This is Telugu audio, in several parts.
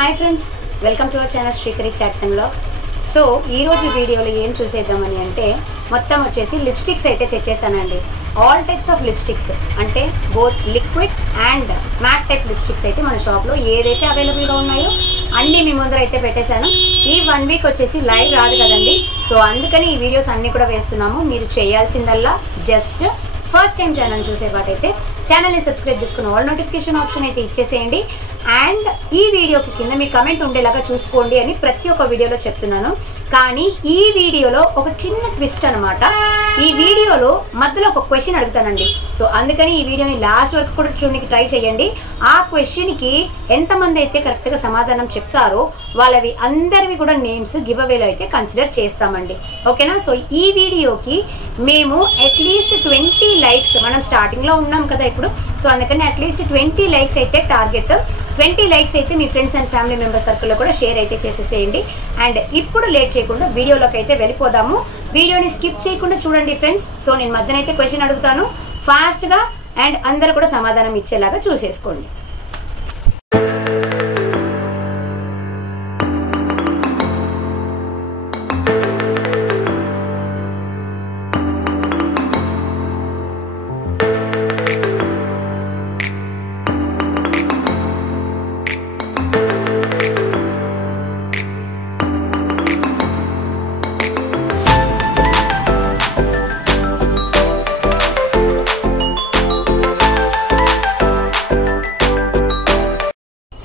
Hi friends, welcome to our channel Srikari chats and vlogs. So ఈరోజు వీడియోలో ఏం చూసేద్దామని అంటే మొత్తం వచ్చేసి లిప్స్టిక్స్ అయితే తెచ్చేసానండి. ఆల్ టైప్స్ ఆఫ్ లిప్స్టిక్స్ అంటే both liquid and matte type lipsticks అయితే మన షాప్లో ఏదైతే అవైలబుల్గా ఉన్నాయో అన్నీ మీ ముందర అయితే పెట్టేశాను. ఈ 1 వీక్ వచ్చేసి లైవ్ రాదు కదండి, సో అందుకని ఈ వీడియోస్ అన్నీ కూడా వేస్తున్నాము. మీరు చేయాల్సిందల్లా జస్ట్ ఫస్ట్ టైం ఛానల్ చూసేవాటైతే ఛానల్ని సబ్స్క్రైబ్ చేసుకుని ఆల్ నోటిఫికేషన్ ఆప్షన్ అయితే ఇచ్చేసేయండి. అండ్ ఈ వీడియోకి కింద మీ కమెంట్ ఉండేలాగా చూసుకోండి అని ప్రతి ఒక్క వీడియోలో చెప్తున్నాను. కానీ ఈ వీడియోలో ఒక చిన్న ట్విస్ట్ అనమాట. ఈ వీడియోలో మధ్యలో ఒక క్వశ్చన్ అడుగుతానండి. సో అందుకని ఈ వీడియోని లాస్ట్ వరకు కూడా చూడడానికి ట్రై చేయండి. ఆ క్వశ్చన్కి ఎంతమంది అయితే కరెక్ట్గా సమాధానం చెప్తారో వాళ్ళవి అందరివి కూడా నేమ్స్ గివ్ అవేలో అయితే కన్సిడర్ చేస్తామండి. ఓకేనా? సో ఈ వీడియోకి మేము అట్లీస్ట్ 20 లైక్స్, మనం స్టార్టింగ్లో ఉన్నాం కదా ఇప్పుడు, సో అందుకని అట్లీస్ట్ 20 లైక్స్ అయితే టార్గెట్. 20 లైక్స్ అయితే మీ ఫ్రెండ్స్ అండ్ ఫ్యామిలీ మెంబర్స్ సర్కిల్లో కూడా షేర్ అయితే చేసేసేయండి. అండ్ ఇప్పుడు లేట్ చేయకుండా వీడియోలోకి అయితే వెళ్ళిపోదాము. వీడియోని స్కిప్ చేయకుండా చూడండి ఫ్రెండ్స్. సో నేను మధ్యన అయితే క్వశ్చన్ అడుగుతాను ఫాస్ట్గా, అండ్ అందరూ కూడా సమాధానం ఇచ్చేలాగా చూసేసుకోండి.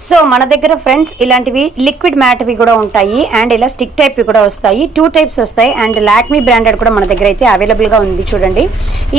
సో మన దగ్గర ఫ్రెండ్స్ ఇలాంటివి లిక్విడ్ మ్యాట్వి కూడా ఉంటాయి, అండ్ ఇలా స్టిక్ టైప్వి కూడా వస్తాయి. 2 టైప్స్ వస్తాయి. అండ్ లాక్మీ బ్రాండెడ్ కూడా మన దగ్గర అయితే అవైలబుల్గా ఉంది. చూడండి,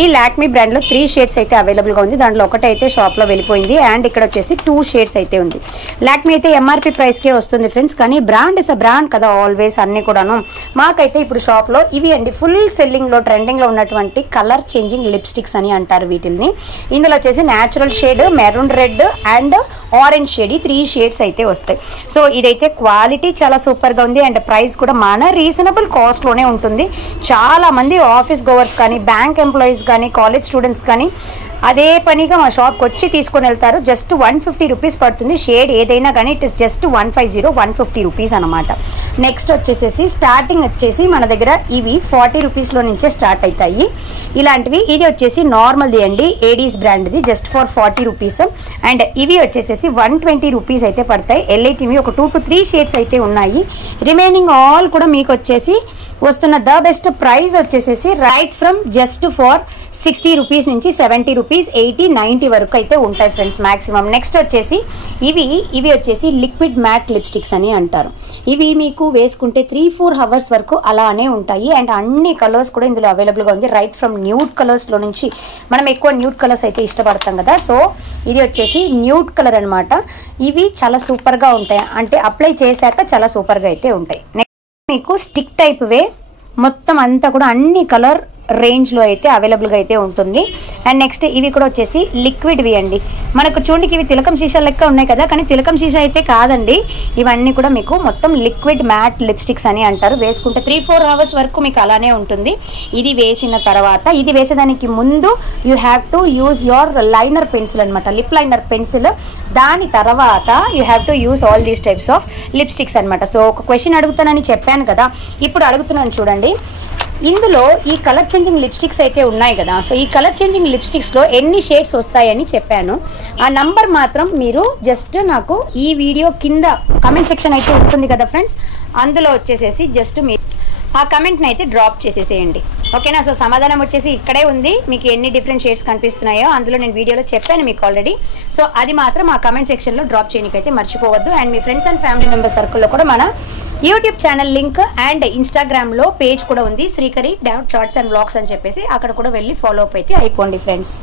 ఈ లాక్మీ బ్రాండ్లో 3 షేడ్స్ అయితే అవైలబుల్గా ఉంది. దాంట్లో ఒకటి అయితే షాప్లో వెళ్ళిపోయింది, అండ్ ఇక్కడ వచ్చేసి 2 షేడ్స్ అయితే ఉంది. లాక్మీ అయితే ఎంఆర్పి ప్రైస్కే వస్తుంది ఫ్రెండ్స్, కానీ బ్రాండ్ ఇస్ అ బ్రాండ్ కదా ఆల్వేస్, అన్ని కూడాను. మాకైతే ఇప్పుడు షాప్లో ఇవి అండి ఫుల్ సెల్లింగ్లో ట్రెండింగ్లో ఉన్నటువంటి కలర్ చేంజింగ్ లిప్స్టిక్స్ అని అంటారు వీటిల్ని. ఇందులో వచ్చేసి natural shade, maroon red and orange shade, 3 shades అయితే వస్తాయి. సో ఇదైతే క్వాలిటీ చాలా సూపర్గా ఉంది, అండ్ ప్రైస్ కూడా మన రీజనబుల్ కాస్ట్లోనే ఉంటుంది. చాలా మంది ఆఫీస్ గోవర్స్ కానీ, బ్యాంక్ ఎంప్లాయీస్ కానీ, కాలేజ్ స్టూడెంట్స్ కానీ అదే పనిగా మా షాప్కి వచ్చి తీసుకొని వెళ్తారు. జస్ట్ 150 రూపీస్ పడుతుంది షేడ్ ఏదైనా కానీ. ఇట్ ఇస్ జస్ట్ 150 రూపీస్ అనమాట. నెక్స్ట్ వచ్చేసేసి స్టార్టింగ్ వచ్చేసి మన దగ్గర ఇవి 40 రూపీస్లో నుంచే స్టార్ట్ అవుతాయి ఇలాంటివి. ఇది వచ్చేసి నార్మల్ది అండి, ఏడీస్ బ్రాండ్ది, జస్ట్ ఫర్ 40 రూపీస్. అండ్ ఇవి వచ్చేసేసి 120 రూపీస్ అయితే పడతాయి. ఎల్ఐటివి ఒక 2 to 3 షేడ్స్ అయితే ఉన్నాయి. రిమైనింగ్ ఆల్ కూడా మీకు వచ్చేసి వస్తున్న ద బెస్ట్ ప్రైస్ వచ్చేసేసి right from just for 60 rupees నుంచి 70 రూపీస్, 80, 90 వరకు అయితే ఉంటాయి ఫ్రెండ్స్ మ్యాక్సిమం. నెక్స్ట్ వచ్చేసి ఇవి వచ్చేసి లిక్విడ్ మ్యాట్ లిప్స్టిక్స్ అని అంటారు. ఇవి మీకు వేసుకుంటే 3-4 అవర్స్ వరకు అలానే ఉంటాయి. అండ్ అన్ని కలర్స్ కూడా ఇందులో అవైలబుల్గా ఉంది. రైట్ ఫ్రమ్ న్యూడ్ కలర్స్లో నుంచి, మనం ఎక్కువ న్యూడ్ కలర్స్ అయితే ఇష్టపడతాం కదా, సో ఇది వచ్చేసి న్యూడ్ కలర్ అనమాట. ఇవి చాలా సూపర్గా ఉంటాయి, అంటే అప్లై చేశాక చాలా సూపర్గా అయితే ఉంటాయి. మీకు స్టిక్ టైప్వే మొత్తం అంతా కూడా అన్ని కలర్ రేంజ్లో అయితే అవైలబుల్గా అయితే ఉంటుంది. అండ్ నెక్స్ట్ ఇవి కూడా వచ్చేసి లిక్విడ్వి అండి. మనకు చూడండి ఇవి తిలకం సీసా లెక్క ఉన్నాయి కదా, కానీ తిలకం సీసా అయితే కాదండి. ఇవన్నీ కూడా మీకు మొత్తం లిక్విడ్ మ్యాట్ లిప్స్టిక్స్ అని అంటారు. వేసుకుంటే 3-4 అవర్స్ వరకు మీకు అలానే ఉంటుంది. ఇది వేసిన తర్వాత, ఇది వేసేదానికి ముందు you have to use your liner pencil అనమాట, లిప్ లైనర్ పెన్సిల్. దాని తర్వాత you have to use all these types of lipsticks అనమాట. సో ఒక క్వశ్చన్ అడుగుతానని చెప్పాను కదా, ఇప్పుడు అడుగుతున్నాను చూడండి. ఇందులో ఈ కలర్ చేంజింగ్ లిప్స్టిక్స్ అయితే ఉన్నాయి కదా, సో ఈ కలర్ చేంజింగ్ లిప్స్టిక్స్లో ఎన్ని షేడ్స్ వస్తాయని చెప్పాను. ఆ నంబర్ మాత్రం మీరు జస్ట్ నాకు ఈ వీడియో కింద కమెంట్ సెక్షన్ అయితే ఉంటుంది కదా ఫ్రెండ్స్, అందులో వచ్చేసేసి జస్ట్ మీరు ఆ కమెంట్ని అయితే డ్రాప్ చేసేసేయండి. ఓకేనా? సో సమాధానం వచ్చేసి ఇక్కడే ఉంది. మీకు ఎన్ని డిఫరెంట్ షేడ్స్ కనిపిస్తున్నాయో అందులో నేను వీడియోలో చెప్పాను మీకు ఆల్రెడీ. సో అది మాత్రం ఆ కమెంట్ సెక్షన్లో డ్రాప్ చేయడానికి అయితే మర్చిపోవద్దు. And me friends and family members సర్కిల్లో కూడా మన యూట్యూబ్ ఛానల్ లింక్ అండ్ ఇన్స్టాగ్రామ్లో పేజ్ కూడా ఉంది, శ్రీకరి చాట్స్ అండ్ వ్లాగ్స్ అని చెప్పేసి, అక్కడ కూడా వెళ్ళి ఫాలో అప్ అయితే అయిపోండి ఫ్రెండ్స్.